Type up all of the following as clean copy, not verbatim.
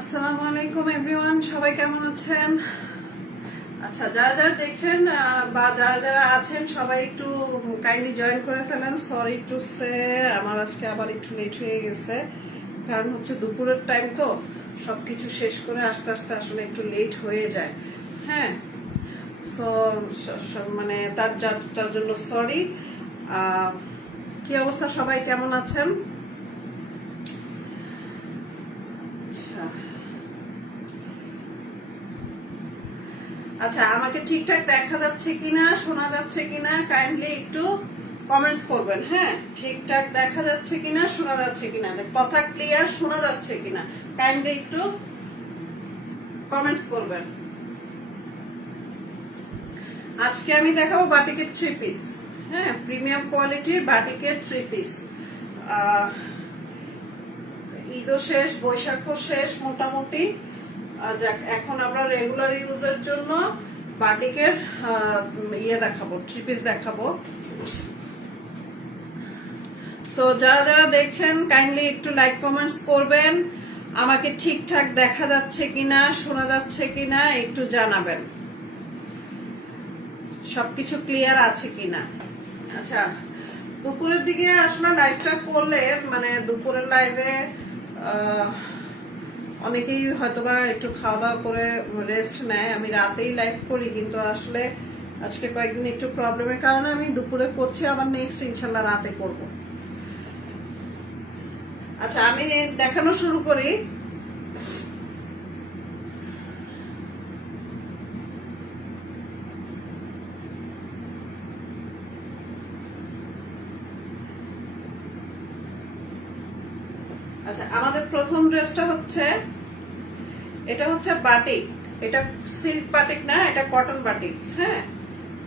আসসালামু আলাইকুম এভরিওয়ান, সবাই কেমন আছেন? আচ্ছা, যারা যারা দেখছেন বা যারা যারা আছেন সবাই একটু কাইন্ডলি জয়েন করে ফেলেন। সরি টু সে, আমার আজকে আবার একটু লেট হয়ে গেছে, কারণ হচ্ছে দুপুরের টাইম তো সবকিছু শেষ করে আস্তে আস্তে আসলে একটু লেট হয়ে যায়। হ্যাঁ, সো মানে তার জন্য সরি। কি অবস্থা, সবাই কেমন আছেন? আচ্ছা আচ্ছা, আমাকে ঠিকঠাক দেখা যাচ্ছে কিনা, শোনা যাচ্ছে কিনা কাইন্ডলি একটু কমেন্টস করবেন। হ্যাঁ, ঠিকঠাক দেখা যাচ্ছে কিনা, শোনা যাচ্ছে কিনা, কথা ক্লিয়ার শোনা যাচ্ছে কিনা কাইন্ডলি একটু কমেন্টস করবেন। আজকে আমি দেখাবো বাটিকের 3 পিস। হ্যাঁ, প্রিমিয়াম কোয়ালিটির বাটিকের 3 পিস। ঈদও শেষ, বৈশাখও শেষ মোটামুটি। যাক, এখন আমরা রেগুলার ইউজের জন্য বাটিকের দেখাবো, 3 পিস দেখাবো। সো যারা যারা দেখছেন কাইন্ডলি একটু লাইক কমেন্টস করবেন। আমাকে ঠিকঠাক দেখা যাচ্ছে কিনা, শোনা যাচ্ছে কিনা একটু জানাবেন, সবকিছু ক্লিয়ার আছে কিনা। আচ্ছা, দুপুরের দিকে আসলে লাইভটা করলে, মানে দুপুরের লাইভে অনেকেই হয়তোবা একটু খাওয়া দাওয়া করে রেস্ট নেয়। আমি রাতেই লাইভ করি, কিন্তু আসলে আজকে কয়েকদিন একটু প্রবলেমের কারণে আমি দুপুরে করছি, আবার নেক্সট ইনশাল্লাহ রাতে করব। আচ্ছা, আমি দেখানো শুরু করি। আচ্ছা, আমাদের প্রথম ড্রেসটা হচ্ছে, এটা হচ্ছে বাটিক। এটা সিল্ক বাটিক না, এটা কটন বাটিক। হ্যাঁ,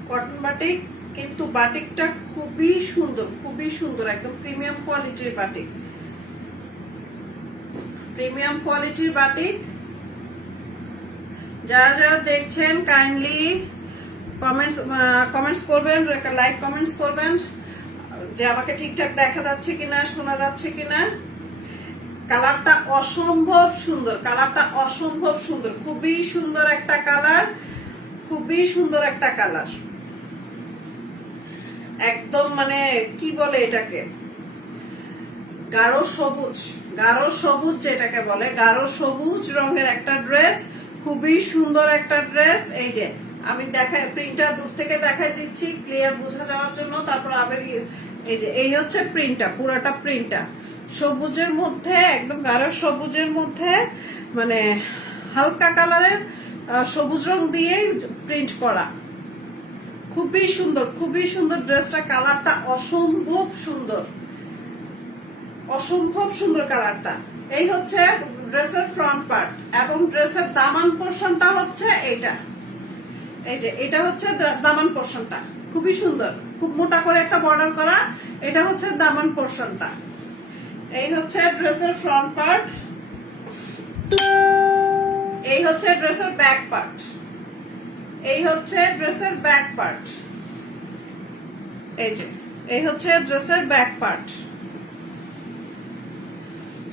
কটন বাটিক, কিন্তু বাটিকটা খুবই সুন্দর, খুবই সুন্দর, একদম প্রিমিয়াম কোয়ালিটির বাটিক। প্রিমিয়াম কোয়ালিটির বাটিক। যারা যারা দেখছেন কাইন্ডলি কমেন্টস করবেন, লাইক কমেন্টস করবেন যে আমাকে ঠিকঠাক দেখা যাচ্ছে কিনা, শোনা যাচ্ছে কিনা। কালারটা অসম্ভব সুন্দর, কালারটা অসম্ভব সুন্দর, খুবই সুন্দর একটা কালার, খুবই সুন্দর একটা কালার। একদম মানে কি বলে এটাকে, গাঢ় সবুজ, গাঢ় সবুজ যেটাকে বলে, গাঢ় সবুজ রঙের একটা ড্রেস, খুবই সুন্দর একটা ড্রেস। এই যে আমি দেখাই, প্রিন্টটা দূর থেকে দেখাই দিচ্ছি ক্লিয়ার বোঝা যাওয়ার জন্য। তারপর আবার এই যে এই হচ্ছে প্রিন্টটা, পুরাটা প্রিন্টটা সবুজের মধ্যে, একদম গাঢ় সবুজের মধ্যে, মানে হালকা কালারের সবুজ রং দিয়েই প্রিন্ট করা। খুবই সুন্দর, খুবই সুন্দর ড্রেসটা, কালারটা অসম্ভব সুন্দর, অসম্ভব সুন্দর কালারটা। এই হচ্ছে ড্রেসের ফ্রন্ট পার্ট, এবং ড্রেসের দামান পোরশনটা হচ্ছে এইটা। এই যে এটা হচ্ছে দামান পোরশনটা, খুবই সুন্দর, খুব মোটা করে একটা বর্ডার করা। এটা হচ্ছে দামান পোরশনটা। এই হচ্ছে ড্রেসের ফ্রন্ট পার্ট, এই হচ্ছে ড্রেসের ব্যাক পার্ট, এই হচ্ছে ড্রেসের ব্যাক পার্ট। এই যে এই হচ্ছে ড্রেসের ব্যাক পার্ট।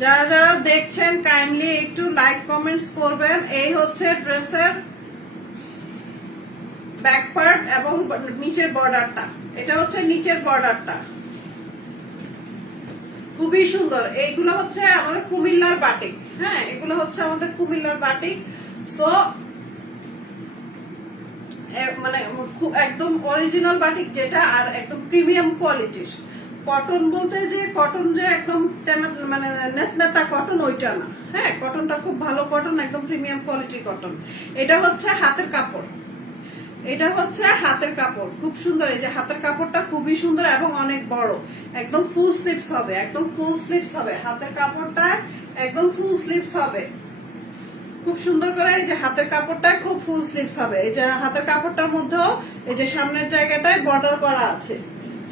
যারা যারা দেখছেন কাইন্ডলি একটু লাইক কমেন্টস করবেন। এই হচ্ছে ড্রেসের ব্যাক পার্ট এবং নিচের বর্ডারটা, এটা হচ্ছে নিচের বর্ডারটা, খুবই সুন্দর। এইগুলো হচ্ছে আমাদের কুমিল্লার বাটিক। হ্যাঁ, এগুলো হচ্ছে আমাদের কুমিল্লার বাটিক। সো মানে একদম অরিজিনাল বাটিক যেটা, আর একদম প্রিমিয়াম কোয়ালিটির। কটন বলতে যে কটন যে একদম মানে নেতা কটন, ওইটা না। হ্যাঁ, কটনটা খুব ভালো কটন, একদম প্রিমিয়াম কোয়ালিটির কটন। এটা হচ্ছে হাতের কাপড়, এটা হচ্ছে হাতের কাপড়, খুব সুন্দর। এই যে হাতের কাপড়টা খুবই সুন্দর এবং অনেক বড়, একদম ফুল স্লিভস হবে, একদম ফুল স্লিভস হবে হাতের কাপড়টা, একদম ফুল স্লিভস হবে খুব সুন্দর করে। এই যে হাতের কাপড়টা খুব ফুল স্লিভস হবে। এই যে হাতের কাপড়টার মধ্যেও এই যে সামনের জায়গাটায় বর্ডার করা আছে,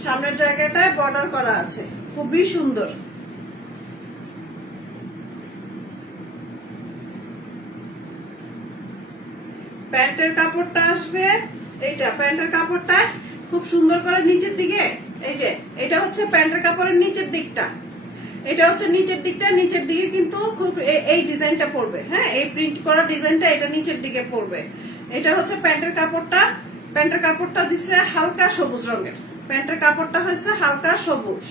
সামনের জায়গাটায় বর্ডার করা আছে, খুবই সুন্দর। প্যান্টের কাপড়টা আসবে এইটা, প্যান্টের কাপড়টা খুব সুন্দর করে নিচের দিকে। এই যে এটা হচ্ছে প্যান্টের কাপড়ের নিচের দিকটা, এটা হচ্ছে নিচের দিকটা, নিচের দিকে কিন্তু খুব এই ডিজাইনটা পড়বে। হ্যাঁ, এই প্রিন্ট করা ডিজাইনটা এটা নিচের দিকে পড়বে। এটা হচ্ছে প্যান্টের কাপড়টা। প্যান্টের কাপড়টা দিছে হালকা সবুজ রঙের। প্যান্টের কাপড়টা হয়েছে হালকা সবুজ।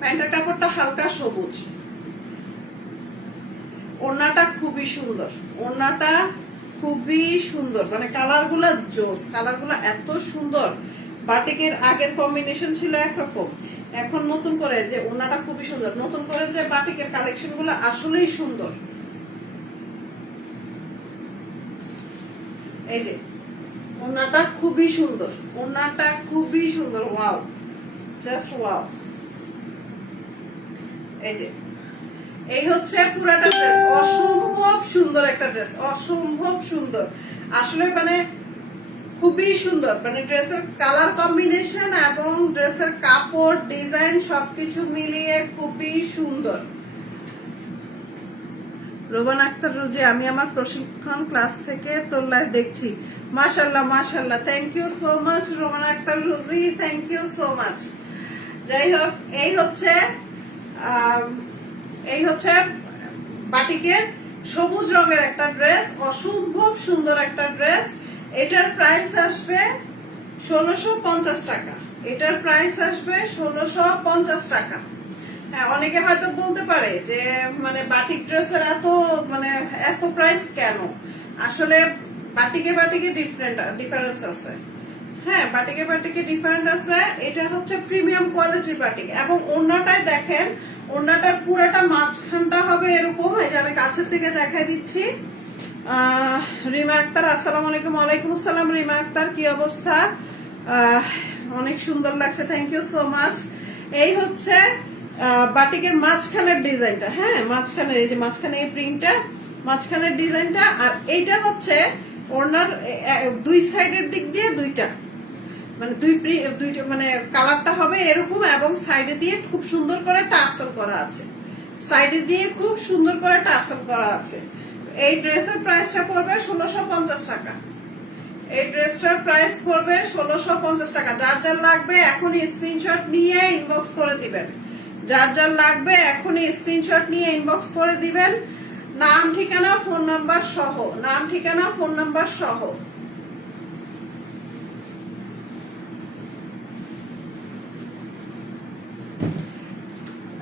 প্যান্টের কাপড়টা হালকা সবুজ। ওড়নাটা খুবই সুন্দর, ওড়নাটা খুবই সুন্দর, মানে কালার গুলা জোস, কালার গুলা এত সুন্দর। বাটিকের আগের কম্বিনেশন ছিল একরকম, এখন নতুন করে যে ওড়নাটা খুবই সুন্দর, নতুন করে যে বাটিকের কালেকশন গুলো আসলেই সুন্দর। এই যে ওড়নাটা খুবই সুন্দর, ওড়নাটা খুবই সুন্দর, ওয়াও, জাস্ট ওয়াও। এই যে এই হচ্ছে পুরাটা ড্রেস, অসম্ভব সুন্দর একটা ড্রেস, অসম্ভব সুন্দর আসলে, মানে খুবই সুন্দর, মানে ড্রেসের কালার কম্বিনেশন এবং ড্রেসের কাপড় ডিজাইন সবকিছু মিলিয়ে খুবই সুন্দর। রোবান আক্তার রুজি, আমি আমার প্রশিক্ষণ ক্লাস থেকে তোর লাইভ দেখছি। মাশাআল্লাহ মাশাআল্লাহ, thank you so much Roban Akter Ruji, thank you so much. যাই হোক, এই হচ্ছে বাটিকের সবুজ রঙের একটা ড্রেস, অসম্ভব সুন্দর একটা ড্রেস। এটার প্রাইস আসবে 1650 টাকা। এটার প্রাইস আসবে 1650 টাকা। হ্যাঁ, অনেকে হয়তো বলতে পারে যে মানে বাটিক ড্রেসের এত প্রাইস কেন? আসলে বাটিকে ডিফারেন্স আছে। হ্যাঁ, বাটিকে ডিফারেন্ট আছে। এটা হচ্ছে প্রিমিয়াম কোয়ালিটির বাটিক, এবং ওড়নাটাই দেখেন, ওড়নাটার পুরাটা মাঝখানটা হবে এরকম। এই যে আমি কাছের থেকে দেখাই দিচ্ছি। রিমা আক্তার, আসসালামু আলাইকুম। ওয়ালাইকুম আসসালাম রিমা আক্তার, কি অবস্থা? অনেক সুন্দর লাগছে, থ্যাংক ইউ সো মাচ। এই হচ্ছে বাটিকের মাঝখানের ডিজাইনটা। হ্যাঁ, মাঝখানে এই যে মাঝখানে এই প্রিন্টটা, মাঝখানের ডিজাইনটা। আর এইটা হচ্ছে ওড়নার দুই সাইডের দিক দিয়ে দুইটা, মানে দুইটা মানে কালারটা হবে এরকম, এবং সাইডে দিয়ে খুব সুন্দর করে টার্সেল করা আছে, সাইডে দিয়ে খুব সুন্দর করে টার্সেল করা আছে। এই ড্রেসের প্রাইসটা পড়বে 1650 টাকা। এই ড্রেসটার প্রাইস পড়বে 1650 টাকা। যার যার লাগবে এখনই স্ক্রিনশট নিয়ে ইনবক্স করে দিবেন। যার যার লাগবে এখনই স্ক্রিনশট নিয়ে ইনবক্স করে দিবেন, নাম ঠিকানা ফোন নাম্বার সহ, নাম ঠিকানা ফোন নাম্বার সহ।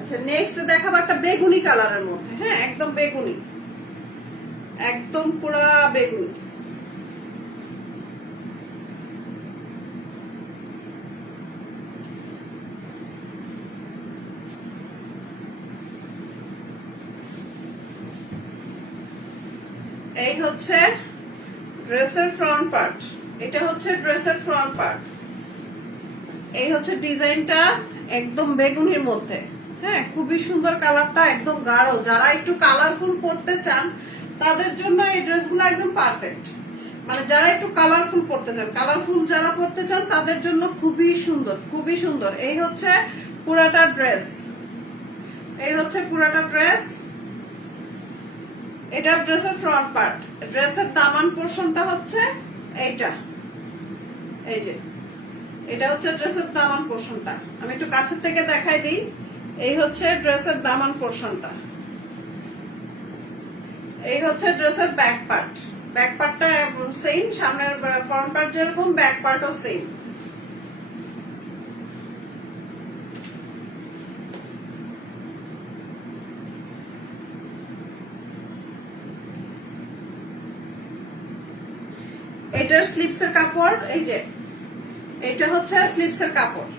আচ্ছা, নেক্সট দেখাবো একটা বেগুনি কালারের মধ্যে। হ্যাঁ, একদম বেগুনি, একদম পুরা বেগুনি। এই হচ্ছে ড্রেসের ফ্রন্ট পার্ট, এটা হচ্ছে ড্রেসের ফ্রন্ট পার্ট। এই হচ্ছে ডিজাইনটা একদম বেগুনির মধ্যে। হ্যাঁ, খুবই সুন্দর কালারটা, একদম গাঢ়। যারা একটু কালারফুল পড়তে চান তাদের জন্য এই ড্রেসগুলো একদম পারফেক্ট। মানে যারা একটু কালারফুল পড়তে চান, কালারফুল যারা পড়তে চান তাদের জন্য খুবই সুন্দর, খুবই সুন্দর। এই হচ্ছে পুরাটা ড্রেস, এই হচ্ছে পুরাটা ড্রেস। এটা ড্রেসের ফ্রন্ট পার্ট। ড্রেসের দামান পোরশনটা হচ্ছে এইটা, এই যে এটা হচ্ছে ড্রেসের দামান পোরশনটা। আমি একটু কাছের থেকে দেখাই দিই। এই হচ্ছে ড্রেসের দামান পোরশনটা। এই হচ্ছে ড্রেসের ব্যাক পার্ট। ব্যাক পার্টটা সেম, সামনের ফ্রন্ট পার্ট যেরকম ব্যাক পার্টও সেম। এটার স্লিপসের কাপড়, এই যে এটা হচ্ছে স্লিপসের কাপড়।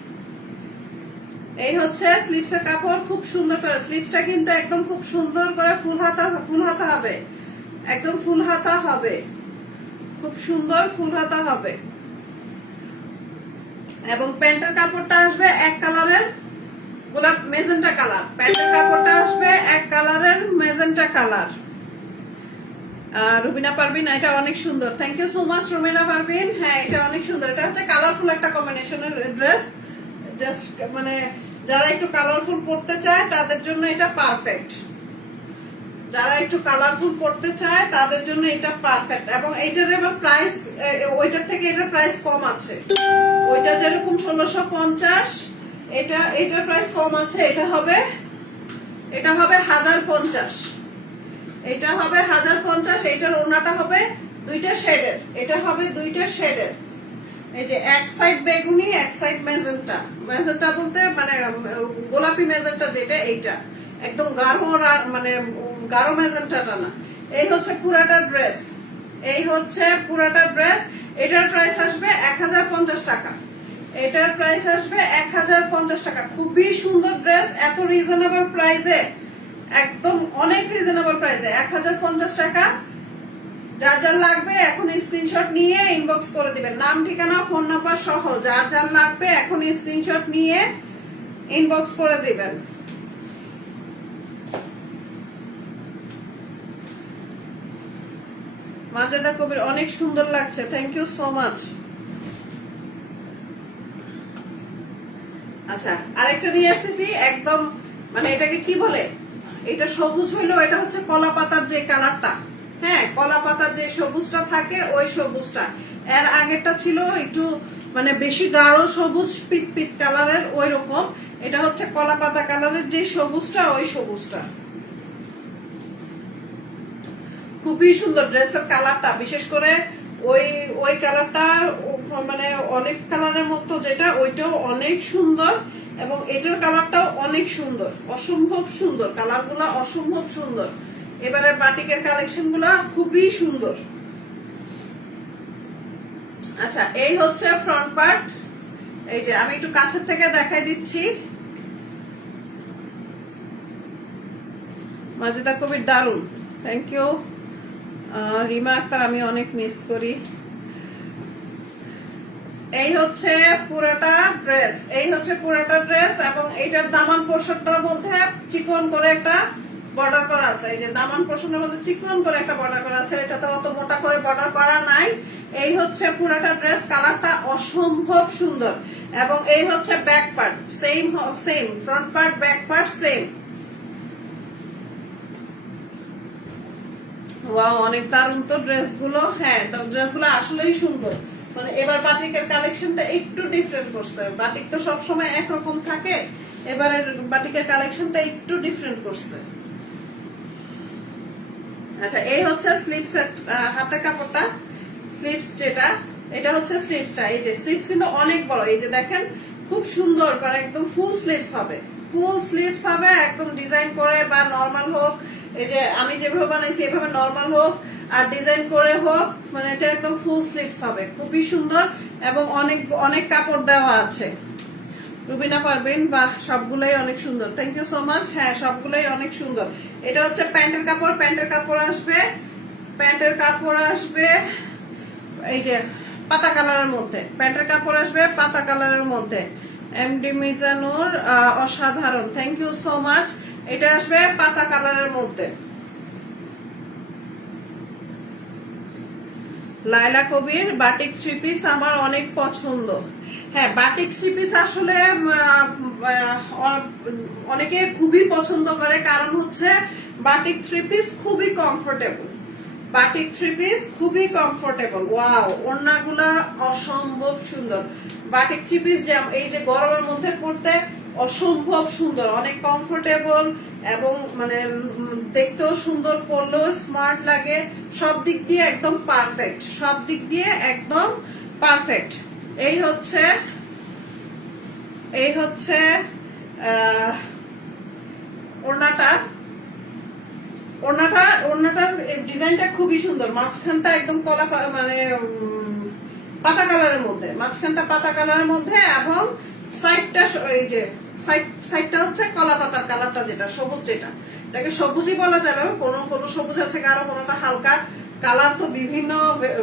এই হচ্ছে স্লিপসের কাপড়, খুব সুন্দর করে। স্লিপসটা কিন্তু একদম খুব সুন্দর করে ফুল হাতা হবে, একদম ফুল হাতা হবে, খুব সুন্দর ফুল হাতা হবে। এবং প্যান্টের কাপড়টা আসবে এক কালারের, গোলাপ মেজেন্টা কালার। প্যান্টের কাপড়টা আসবে এক কালারের মেজেন্টা কালার। রুবিনা পারবিন, এটা অনেক সুন্দর, thank you so much Rubina Parveen. হ্যাঁ, এটা অনেক সুন্দর। এটা হচ্ছে কালারফুল একটা কম্বিনেশনের ড্রেস। জাস্ট মানে যারা একটু কালারফুল পড়তে চায় তাদের জন্য এটা পারফেক্ট। যারা একটু কালারফুল পড়তে চায় তাদের জন্য এটা পারফেক্ট। এবং এইটার এবার প্রাইস ওইটার থেকে এটার প্রাইস কম আছে। ওইটা যেরকম 1650, এটার প্রাইস কম আছে, এটা হবে 1050। এটা হবে 1050। এটার ওড়নাটা হবে দুইটা শেডের, এটা হবে দুইটা শেডের। এই যে এক সাইড বেগুনি, এক সাইড মেজেন্টা। মেজেন্টা বলতে মানে গোলাপি মেজেন্টা, যেটা এইটা একদম গাঢ়, মানে গাঢ় মেজেন্টাটা না। এই হচ্ছে পুরাটা ড্রেস, এই হচ্ছে পুরাটা ড্রেস। এটার প্রাইস আসবে 1050 টাকা। এটার প্রাইস আসবে 1050 টাকা। খুবই সুন্দর ড্রেস, এত রিজনেবল প্রাইসে, একদম অনেক রিজনেবল প্রাইসে 1050 টাকা। যার যার লাগবে এখন স্ক্রিনশট নিয়ে ইনবক্স করে দিবেন, নাম ঠিকানা ফোন নাম্বার সহ। যার যার লাগবে এখন স্ক্রিনশট নিয়ে ইনবক্স করে দিবেন। মাজেদা কবির অনেক সুন্দর লাগছে, থ্যাংক ইউ সো মাচ। আচ্ছা, আরেকটা নিয়ে আসতেছি, একদম মানে এটাকে কি বলে, এটা সবুজ হইলো, এটা হচ্ছে কলা পাতার যে কালারটা, হ্যাঁ কলা পাতার যে সবুজটা থাকে ওই সবুজটা। এর আগেরটা ছিল একটু মানে বেশি গাঢ় সবুজ, পিট পিট কালারের ওই রকম। এটা হচ্ছে কলা পাতা কালারের যে সবুজটা, ওই সবুজটা খুবই সুন্দর। ড্রেসের কালারটা বিশেষ করে ওই ওই কালারটা মানে অলিভ কালারের মতো যেটা, ওইটাও অনেক সুন্দর। এবং এটার কালারটাও অনেক সুন্দর, অসম্ভব সুন্দর, কালারগুলা অসম্ভব সুন্দর। এবারে বাটিকের কালেকশন গুলা খুবই সুন্দর। আচ্ছা, এই হচ্ছে ফ্রন্ট পার্ট। এই যে আমি একটু কাছের থেকে দেখাই দিচ্ছি। মাজেদা কবির দারুন, থ্যাংক ইউ। রিমা আক্তার আমি অনেক মিস করি। এই হচ্ছে পুরোটা ড্রেস, এই হচ্ছে পুরোটা ড্রেস। এবং এইটার দামান পোর্শনটার মধ্যে চিকন করে একটা বর্ডার করা আছে। এই যে দামান পোর্শনের মধ্যে চিকন করে একটা বর্ডার করা আছে, এটাতে অত মোটা করে বর্ডার করা নাই। এই হচ্ছে পুরোটা ড্রেস, কালারটা অসম্ভব সুন্দর। এবং এই হচ্ছে back part, same same front part back part same. Wow, অনেক দারুণ তো ড্রেসগুলো। হ্যাঁ, ড্রেসগুলো আসলেই সুন্দর। মানে এবার বাটিকের কালেকশনটা একটু ডিফারেন্ট করছে। বাটিক তো সবসময় একরকম থাকে, এবারের বাটিকের কালেকশনটা একটু ডিফারেন্ট করছে। আচ্ছা, এই হচ্ছে স্লিভস, হাতের কাপড়টা, স্লিভস যেটা, এটা হচ্ছে স্লিভসটা। এই যে স্লিভস কিন্তু অনেক বড়, এই যে দেখেন খুব সুন্দর, মানে একদম ফুল স্লিভস হবে, ফুল স্লিভস হবে একদম ডিজাইন করে, বা নর্মাল হোক, এই যে আমি যেভাবে বানাইছি এভাবে নর্মাল হোক আর ডিজাইন করে হোক, মানে এটা একদম ফুল স্লিভস হবে, খুবই সুন্দর। এবং অনেক অনেক কাপড় দেওয়া আছে। রুবিনা পারবেন, বা সবগুলাই অনেক সুন্দর, থ্যাংক ইউ সো মাচ। হ্যাঁ, সবগুলাই অনেক সুন্দর। এটা হচ্ছে প্যান্টের কাপড়, প্যান্টের কাপড় আসবে, প্যান্টের কাপড় আসবে এই যে পাতা কালারের মধ্যে, প্যান্টের কাপড় আসবে পাতা কালারের মধ্যে। এমডি মিজানুর অসাধারণ, থ্যাংক ইউ সো মাচ। এটা আসবে পাতা কালারের মধ্যে। লাইলা কবির, বাটিক থ্রি পিস আমার অনেক পছন্দ। হ্যাঁ, বাটিক থ্রি পিস আসলে অনেকে খুবই পছন্দ করে, কারণ হচ্ছে বাটিক থ্রি পিস খুবই কমফোর্টেবল, বাটিক থ্রি পিস খুবই কমফোর্টেবল। ওয়াও, ওড়নাগুলা অসম্ভব সুন্দর। বাটিক থ্রি পিস এই যে গরমের মধ্যে পড়তে অসম্ভব সুন্দর, অনেক কমফোর্টেবল, এবং মানে দেখতেও সুন্দর, পরলেও স্মার্ট লাগে, সব দিক দিয়ে একদম পারফেক্ট, সব দিক দিয়ে একদম পারফেক্ট। এই হচ্ছে ওড়নাটা, ওড়নাটার ডিজাইনটা খুবই সুন্দর। মাঝখানটা একদম কলা মানে পাতা কালারের মধ্যে, মাঝখানটা পাতা কালারের মধ্যে, এবং সাইডটা এই যে সাইডটা হচ্ছে কলা পাতার কালারটা, যেটা সবুজ, যেটা এটাকে সবুজই বলা যাবে। কোনো কোনো সবুজ আছে গাঢ়, কোনোটা হালকা, কালার তো বিভিন্ন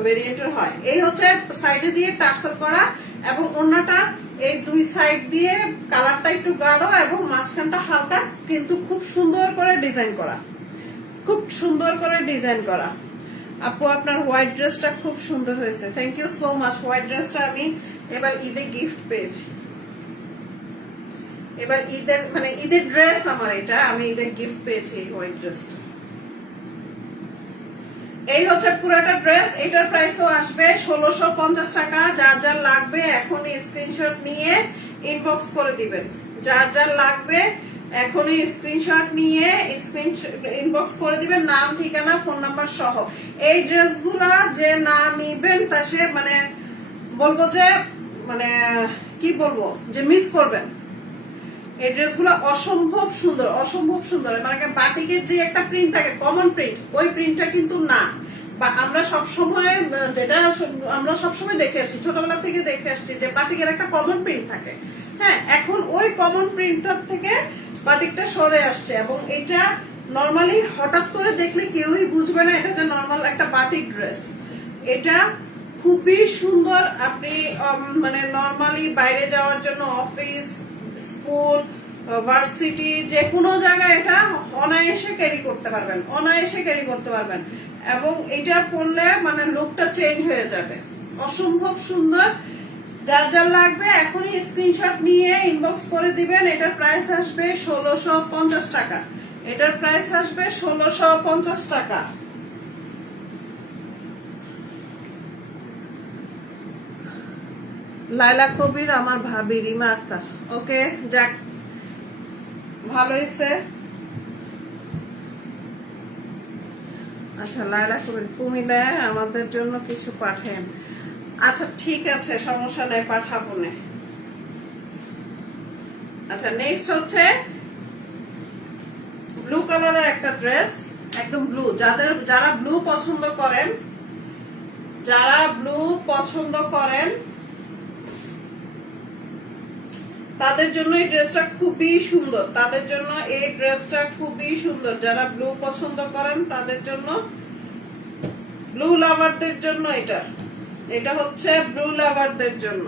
ভেরিয়েন্টের হয়। এই হচ্ছে সাইডে দিয়ে টার্সেল করা, এবং ওড়নাটা এই দুই সাইড দিয়ে কালারটা একটু গাঢ় এবং মাঝখানটা হালকা, কিন্তু খুব সুন্দর করে ডিজাইন করা, খুব সুন্দর করে ডিজাইন করা। আপু, আপনার হোয়াইট ড্রেসটা খুব সুন্দর হয়েছে, thank you so much. White ড্রেসটা আমি এবার ঈদে গিফট পেয়েছি, এবার ঈদের মানে ঈদের ড্রেস আমার এটা, আমি ঈদের গিফট পেয়েছি হোয়াইট ড্রেসটা। এই হচ্ছে পুরোটা ড্রেস, এটার প্রাইসও আসবে 1650 টাকা। যার যার লাগবে এখনই স্ক্রিনশট নিয়ে ইনবক্স করে দিবেন। যার যার লাগবে এখনই স্ক্রিনশট নিয়ে ইনবক্স করে দিবেন, নাম ঠিকানা ফোন নাম্বার সহ। এই ড্রেসগুলা যে না নিবেন তা সে মানে বলবো যে মানে কি বলবো যে মিস করবেন। এই ড্রেসগুলো অসম্ভব সুন্দর, অসম্ভব সুন্দর। মানে বাটিকের যে একটা প্রিন্ট থাকে কমন প্রিন্ট, ওই প্রিন্টটা কিন্তু না। বা আমরা সবসময় যেটা আমরা সবসময় দেখে আসছি, ছোটবেলা থেকে দেখে আসছি যে বাটিকের একটা কমন প্রিন্ট থাকে। হ্যাঁ, এখন ওই কমন প্রিন্টটার থেকে বাটিকটা সরে আসছে, এবং এটা নর্মালি হঠাৎ করে দেখলে কেউই বুঝবে না এটা যে নর্মাল একটা বাটিক ড্রেস। এটা খুবই সুন্দর। আপনি মানে নর্মালি বাইরে যাওয়ার জন্য অফিস, স্কুল, ভার্সিটি যে কোনো জায়গায় এটা অনায়াসে ক্যারি করতে পারবেন, অনায়াসে ক্যারি করতে পারবেন। এবং এটা পরলে মানে লুকটা চেঞ্জ হয়ে যাবে। অসম্ভব সুন্দর। যার যার লাগবে এখনই স্ক্রিনশট নিয়ে ইনবক্স করে দিবেন। এটার প্রাইস আসবে 1650 টাকা। এটার প্রাইস আসবে 1650 টাকা। লাইলা কবির আমার ভাবি রিমা আক্তার। ওকে, যাক ভালো হয়েছে। আচ্ছা, লাইলা কবির কুমিল্লায় আমাদের জন্য কিছু পাঠেন। আচ্ছা ঠিক আছে, সমস্যা নেই, পাঠাবো না। আচ্ছা, নেক্সট হচ্ছে ব্লু কালারের একটা ড্রেস, একদম ব্লু। যারা ব্লু পছন্দ করেন, যারা ব্লু পছন্দ করেন তাদের জন্য এই ড্রেসটা খুবই সুন্দর। তাদের জন্য এই ড্রেসটা খুবই সুন্দর। যারা ব্লু পছন্দ করেন তাদের জন্য, ব্লু লাভারদের জন্য এটা হচ্ছে ব্লু লাভারদের জন্য।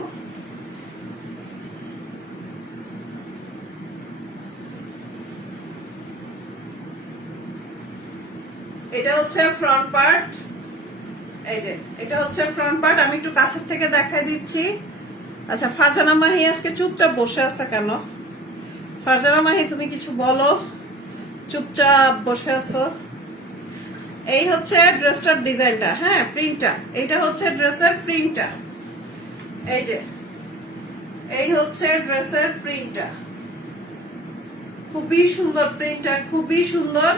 এটা হচ্ছে ফ্রন্ট পার্ট। এই যে এটা হচ্ছে ফ্রন্ট পার্ট। আমি একটু কাছের থেকে দেখাই দিচ্ছি। আচ্ছা, ফারজানা মাহি আজকে চুপচাপ বসে আছে কেন? ফারজানা মাহি, তুমি কিছু বলো, চুপচাপ বসে আছো। এই হচ্ছে ড্রেসটার ডিজাইনটা, হ্যাঁ, প্রিন্টটা। এটা হচ্ছে ড্রেসের প্রিন্টটা। এই যে এই হচ্ছে ড্রেসের প্রিন্টটা। খুবই সুন্দর প্রিন্টটা, খুবই সুন্দর,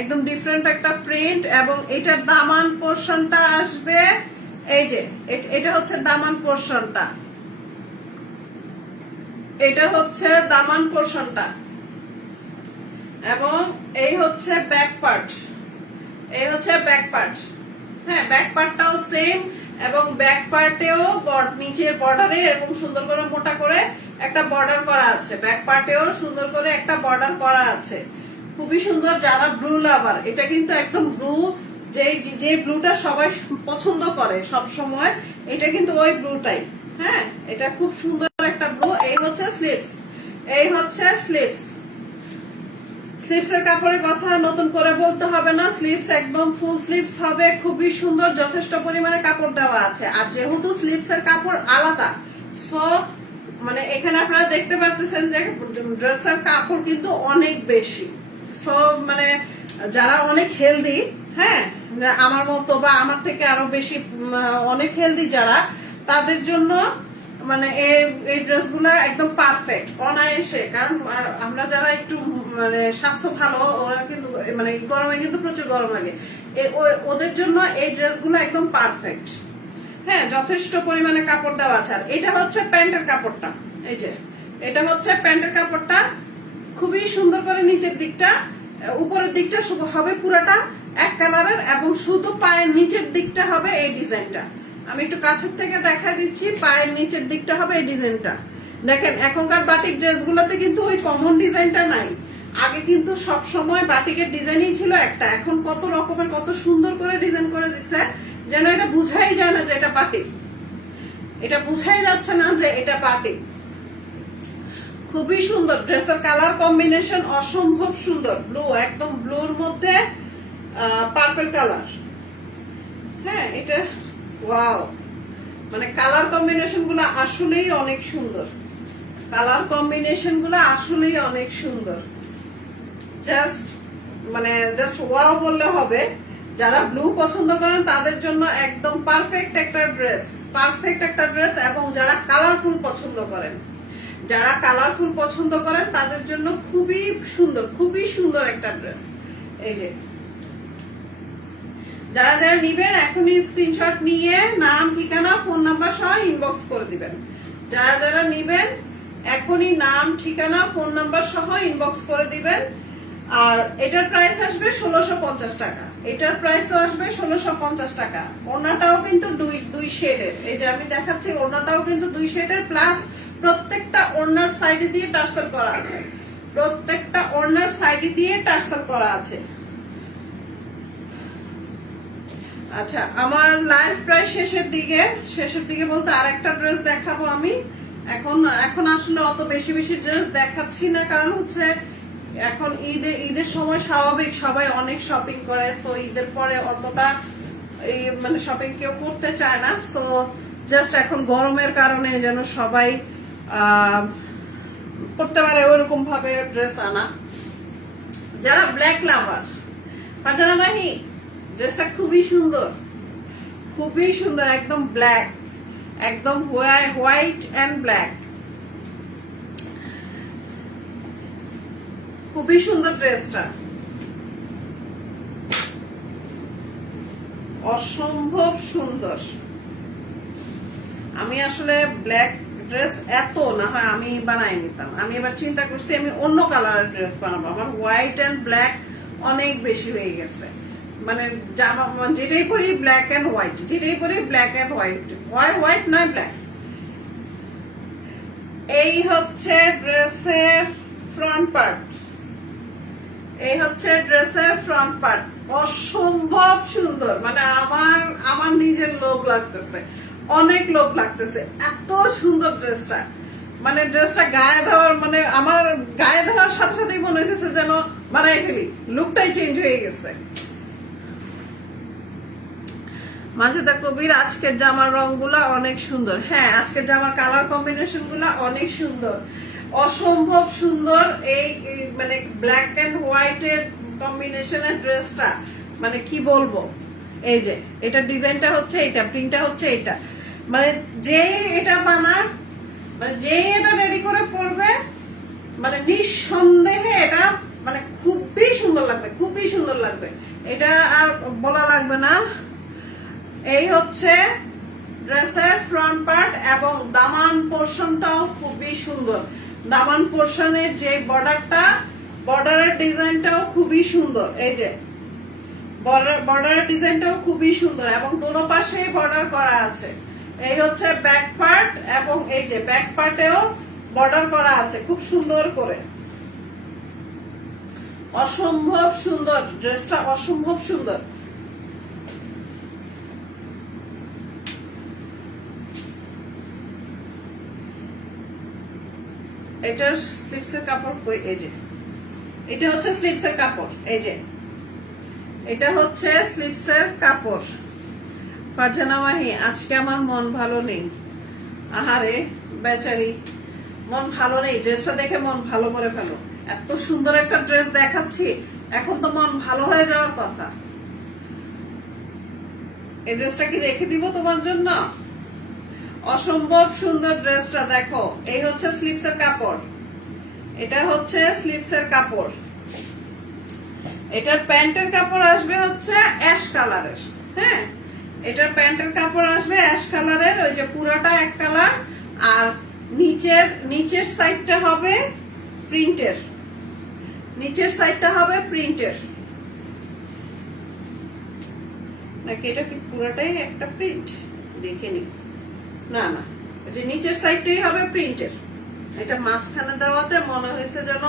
একদম ডিফারেন্ট একটা প্রিন্ট। এবং এটার দামান পোরশনটা আসবে, এই যে এটা হচ্ছে দামান পোরশনটা। এটা হচ্ছে দামান পোরশনটা। এবং এই হচ্ছে ব্যাক পার্ট। এই হচ্ছে ব্যাক পার্ট। হ্যাঁ, ব্যাক পার্টটাও সেম। এবং ব্যাক পার্টেও নিচের বর্ডারে এরকম সুন্দর করে মোটা করে একটা বর্ডার করা আছে। ব্যাক পার্টেও সুন্দর করে একটা বর্ডার করা আছে। খুবই সুন্দর। যারা ব্লু লাভার, এটা কিন্তু একদম ব্লু, যে ব্লুটা সবাই পছন্দ করে সব সময়, এটা কিন্তু ওই ব্লুটাই। হ্যাঁ, এটা খুব সুন্দর একটা ব্লু। এই হচ্ছে স্লিভস। এই হচ্ছে স্লিভস। স্লিভস এর কাপড়ের কথা নতুন করে বলতে হবে না। স্লিভস একদম ফুল স্লিভস হবে, খুবই সুন্দর, যথেষ্ট পরিমাণে কাপড় দেওয়া আছে। আর যেহেতু স্লিভস এর কাপড় আলাদা, সো মানে এখানে আপনারা দেখতে পারতেছেন যে ড্রেসের কাপড় কিন্তু অনেক বেশি। সো মানে যারা অনেক হেলদি, হ্যাঁ, আমার মতো বা আমার থেকে আরো বেশি অনেক হেলদি যারা, তাদের জন্য মানে এই ড্রেসগুলো একদম পারফেক্ট, অনায়াসে। কারণ আমরা যারা একটু মানে স্বাস্থ্য ভালো, ওরা কিন্তু মানে গরমে কিন্তু প্রচুর গরম লাগে, ওদের জন্য এই ড্রেসগুলো একদম পারফেক্ট। হ্যাঁ, যথেষ্ট পরিমাণে কাপড় দেওয়া আছে। আর এটা হচ্ছে প্যান্টের কাপড়টা। এই যে এটা হচ্ছে প্যান্টের কাপড়টা। খুবই সুন্দর করে নিচের দিকটা, উপরের দিকটা হবে পুরাটা এক কালারের, এবং শুধু পায়ের নিচের দিকটা হবে এই ডিজাইনটা। আমি একটু কাছের থেকে দেখা দিচ্ছি। পায়ের নিচের দিকটা হবে এই ডিজাইনটা। দেখেন, এখনকার বাটিক ড্রেসগুলোতে কিন্তু ওই কমন ডিজাইনটা নাই। আগে কিন্তু সব সময় বাটিকের ডিজাইনই ছিল একটা। এখন কত রকমের, কত সুন্দর করে ডিজাইন করে দিচ্ছে, যেন এটা বুঝাই যায় না যে এটা বাটিক। এটা বুঝাই যাচ্ছে না যে এটা বাটিক। খুবই সুন্দর। ড্রেসের কালার কম্বিনেশন অসম্ভব সুন্দর। ব্লু, একদম ব্লুর মধ্যে পার্পল কালার। হ্যাঁ, এটা ওয়াও, মানে কালার কম্বিনেশন গুলো আসলেই অনেক সুন্দর। কালার কম্বিনেশন গুলো আসলেই অনেক সুন্দর। জাস্ট ওয়াও বললে হবে। যারা ব্লু পছন্দ করেন তাদের জন্য একদম পারফেক্ট একটা ড্রেস, পারফেক্ট একটা ড্রেস। এবং যারা কালারফুল পছন্দ করেন, যারা কালারফুল পছন্দ করেন তাদের জন্য খুবই সুন্দর একটা ড্রেস। এই যে যারা যারা নিবেন এখনই স্ক্রিনশট নিয়ে নাম, ঠিকানা, ফোন নাম্বার সহ ইনবক্স করে দিবেন। যারা যারা নিবেন এখনই নাম, ঠিকানা, ফোন নাম্বার সহ ইনবক্স করে দিবেন। আর এটার প্রাইস আসবে 1650 টাকা। এটার প্রাইসও আসবে 1650 টাকা। ওড়নাটাও কিন্তু দুই শেডের। এই যে আমি দেখাচ্ছি, ওড়নাটাও কিন্তু 2 শেডের, প্লাস প্রত্যেকটা ওড়নার সাইডে দিয়ে টার্সেল করা আছে। প্রত্যেকটা ওড়নার সাইডে দিয়ে টার্সেল করা আছে। আচ্ছা, আমার লাইভ প্রায় শেষের দিকে বলতে আরেকটা ড্রেস দেখাবো আমি। এখন আসলে অত বেশি ড্রেস দেখাচ্ছি না, কারণ হচ্ছে এখন ঈদের সময় স্বাভাবিক সবাই অনেক শপিং করে, সো ঈদের পরে অতটা মানে শপিং কেউ করতে চায় না। সো জাস্ট এখন গরমের কারণে যেন সবাই করতে পারে ওরকম ভাবে ড্রেস আনা। যারা ব্ল্যাক লাভার, ফারজানা মাহি, ড্রেসটা খুবই সুন্দর, একদম ব্ল্যাক, একদম হোয়াইট এন্ড ব্ল্যাক, খুবই সুন্দর ড্রেসটা, অসম্ভব সুন্দর। আমি আসলে ব্ল্যাক ড্রেস এত না হয় আমি বানাই নিতাম। আমি এবার চিন্তা করছি আমি অন্য কালারের ড্রেস বানাবো। আমার হোয়াইট এন্ড ব্ল্যাক অনেক বেশি হয়ে গেছে, মানে জামা যেটাই পরি ব্ল্যাক এন্ড হোয়াইট, যেটাই পরি ব্ল্যাক এন্ড হোয়াইট নয় ব্ল্যাক। এই হচ্ছে ড্রেসের ফ্রন্ট পার্ট, অসম্ভব সুন্দর। মানে আমার নিজের লোভ লাগতেছে, অনেক লোভ লাগতেছে, এত সুন্দর ড্রেসটা। মানে ড্রেসটা গায়ে দেওয়ার, মানে আমার গায়ে দেওয়ার সাথে সাথেই মনে হইতেছে যেন বানাই ফেলি, লুকটাই চেঞ্জ হয়ে গেছে। মাজেদা কবির, আজকের জামার রংগুলা অনেক সুন্দর। হ্যাঁ, আজকের জামার কালার কম্বিনেশন গুলা অনেক সুন্দর, অসম্ভব সুন্দর। এই মানে ব্ল্যাক এন্ড হোয়াইট এর কম্বিনেশনের ড্রেসটা মানে কি বলবো। এই যে এটা ডিজাইনটা হচ্ছে এটা, প্রিন্টটা হচ্ছে এটা, মানে যে এটা বানাক, মানে যে এটা রেডি করে পরবে, মানে নিঃসন্দেহে এটা মানে খুবই সুন্দর লাগবে, এটা আর বলা লাগবে না। এই হচ্ছে ড্রেসের ফ্রন্ট পার্ট, এবং দামান পোর্শনটাও খুবই সুন্দর। দামান পোর্শনের যে বর্ডারের ডিজাইনটাও খুবই সুন্দর। এই যে বর্ডারের ডিজাইনটাও খুবই সুন্দর, এবং দোনো পাশে বর্ডার করা আছে। এই হচ্ছে ব্যাক পার্ট, এবং এই যে ব্যাক পার্টেও বর্ডার করা আছে খুব সুন্দর করে। অসম্ভব সুন্দর ড্রেসটা, অসম্ভব সুন্দর। এটার স্লিপসের কাপড় কই? এই যে এটা হচ্ছে স্লিপসের কাপড়। এই যে এটা হচ্ছে স্লিপসের কাপড়। ফারজানা মাহি, আজকে আমার মন ভালো নেই। আহারে বেচারি, মন ভালো নেই, ড্রেসটা দেখে মন ভালো করে ফেলো। এত সুন্দর একটা ড্রেস দেখাচ্ছি, এখন তো মন ভালো হয়ে যাওয়ার কথা। এই ড্রেসটা কি রেখে দিব তোমার জন্য? অসম্ভব সুন্দর ড্রেসটা দেখো। এই হচ্ছে স্লিপসের কাপড়, এটা হচ্ছে স্লিপসের কাপড়। এটার প্যান্টের কাপড় আসবে হচ্ছে অ্যাশ কালারের। হ্যাঁ, এটার প্যান্টের কাপড় আসবে অ্যাশ কালারের, ওই যে পুরোটা এক কালার, আর নিচের সাইডটা হবে প্রিন্টের, নাকি এটা কি পুরোটাই একটা প্রিন্ট? দেখে নি। না, যে নিচের সাইডটাই হবে প্রিন্টের। এটা মাঝখানে দেওয়াতে মনে হয়েছে যেন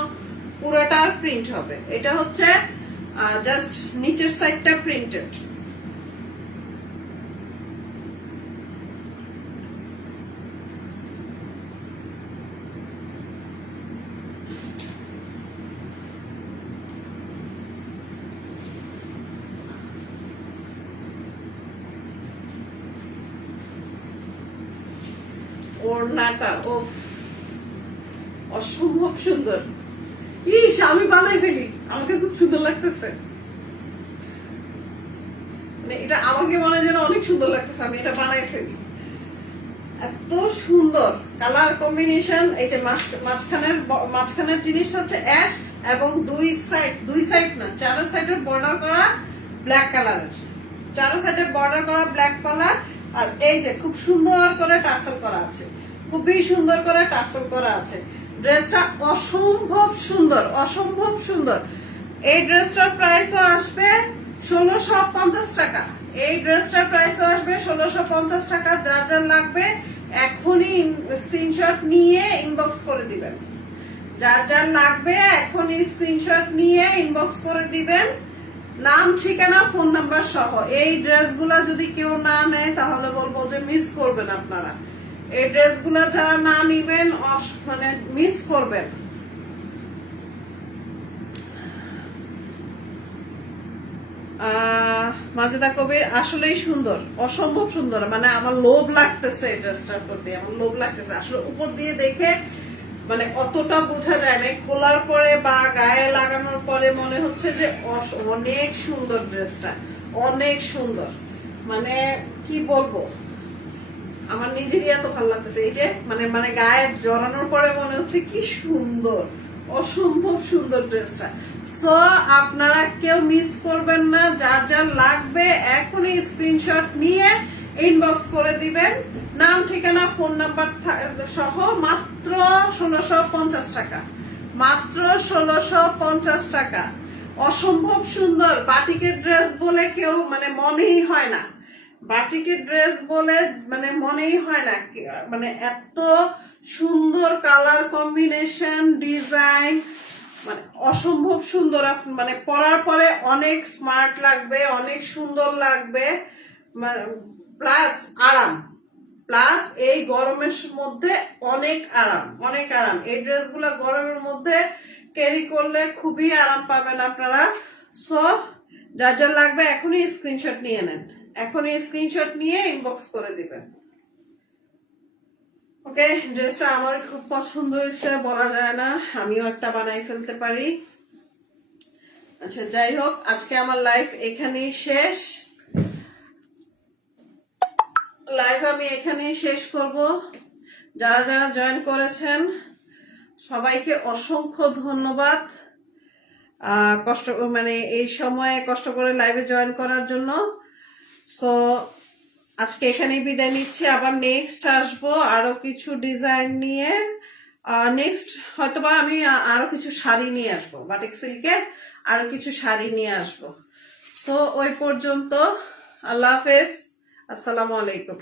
পুরোটা প্রিন্ট হবে। এটা হচ্ছে জাস্ট নিচের সাইডটা প্রিন্টেড। ওড়নাটা অসম্ভব সুন্দর। ইস, আমি বানাই ফেলি, আমাকে খুব সুন্দর লাগতেছে। মানে এটা আমাকে মনে হয় যেন অনেক সুন্দর লাগতেছে, আমি এটা বানাই ফেলি। এত সুন্দর কালার কম্বিনেশন এই যে মাঝখানের জিনিসটা হচ্ছে অ্যাশ এবং দুই সাইড না চারো সাইডের বর্ডার করা ব্ল্যাক কালারের, চারো সাইডে বর্ডার করা ব্ল্যাক কালার। আর এই যে খুব সুন্দর করে টার্সেল করা আছে, খুবই সুন্দর করে টার্সেল করা আছে। ড্রেসটা অসম্ভব সুন্দর, অসম্ভব সুন্দর। এই ড্রেসটার প্রাইসও আসবে 1650 টাকা। এই ড্রেসটার প্রাইসও আসবে 1650 টাকা। যার যার লাগবে এখনই স্ক্রিনশট নিয়ে ইনবক্স করে দিবেন। যার যার লাগবে এখনই স্ক্রিনশট নিয়ে ইনবক্স করে দিবেন, নাম ঠিকানা ফোন নাম্বার সহ। এই ড্রেসগুলো যদি কেউ না নেয় তাহলে বলবো যে মিস করবেন আপনারা। এই ড্রেসগুলো যারা না নিবেন মানে মিস করবেন। মাজেদা কবির আসলেই সুন্দর, অসম্ভব সুন্দর। মানে আমার লোভ লাগতেছে এই ড্রেসটার প্রতি, আমার লোভ লাগতেছে। আসলে উপর দিয়ে দেখে মানে অতটা বোঝা যায় না, খোলার পরে বা গায়ে লাগানোর পরে মনে হচ্ছে যে অনেক সুন্দর ড্রেসটা, অনেক সুন্দর। মানে কি বলবো, আমার নিজেরই এত ভালো লাগতেছে। এই যে মানে গায়ে জড়ানোর পরে মনে হচ্ছে কি সুন্দর, অসম্ভব সুন্দর ড্রেসটা। সো আপনারা কেউ মিস করবেন না, যার যার লাগবে এখনই স্ক্রিনশট নিয়ে ইনবক্স করে দিবেন, নাম ঠিকানা ফোন নাম্বার সহ। মাত্র 1650 টাকা, মাত্র 1650 টাকা। অসম্ভব সুন্দর বাটিকের ড্রেস বলে কেউ মানে মনেই হয় না, বাটিকের ড্রেস বলে মানে মনেই হয় না। মানে এত সুন্দর কালার কম্বিনেশন, ডিজাইন, মানে অসম্ভব সুন্দর। মানে পরার পরে অনেক স্মার্ট লাগবে, অনেক সুন্দর লাগবে, প্লাস আরাম, প্লাস এই গরমের মধ্যে অনেক আরাম, অনেক আরাম। এই ড্রেসগুলো গরমের মধ্যে ক্যারি করলে খুবই আরাম পাবেন আপনারা। সো যার যার লাগবে এখনই স্ক্রিনশট নিয়ে নেন, এখনই স্ক্রিনশট নিয়ে ইনবক্স করে দিবেন। ওকে, ড্রেসটা আমার খুব পছন্দ হয়েছে, বলা যায় না, আমিও একটা বানাই ফেলতে পারি। আচ্ছা যাই হোক, আজকে আমার লাইফ এখানেই শেষ, লাইভ আমি এখানেই শেষ করব। যারা যারা জয়েন করেছেন সবাইকে অসংখ্য ধন্যবাদ, কষ্ট মানে এই সময়ে কষ্ট করে লাইভে জয়েন করার জন্য। সো আজকে এখানেই বিদায় নিচ্ছি, আবার নেক্সট আসবো আরো কিছু ডিজাইন নিয়ে। নেক্সট হয়তোবা আমি আরো কিছু শাড়ি নিয়ে আসবো, বাটিক সিল্কের আরো কিছু শাড়ি নিয়ে আসবো। সো ওই পর্যন্ত আল্লাহ হাফেজ, আসসালামু আলাইকুম।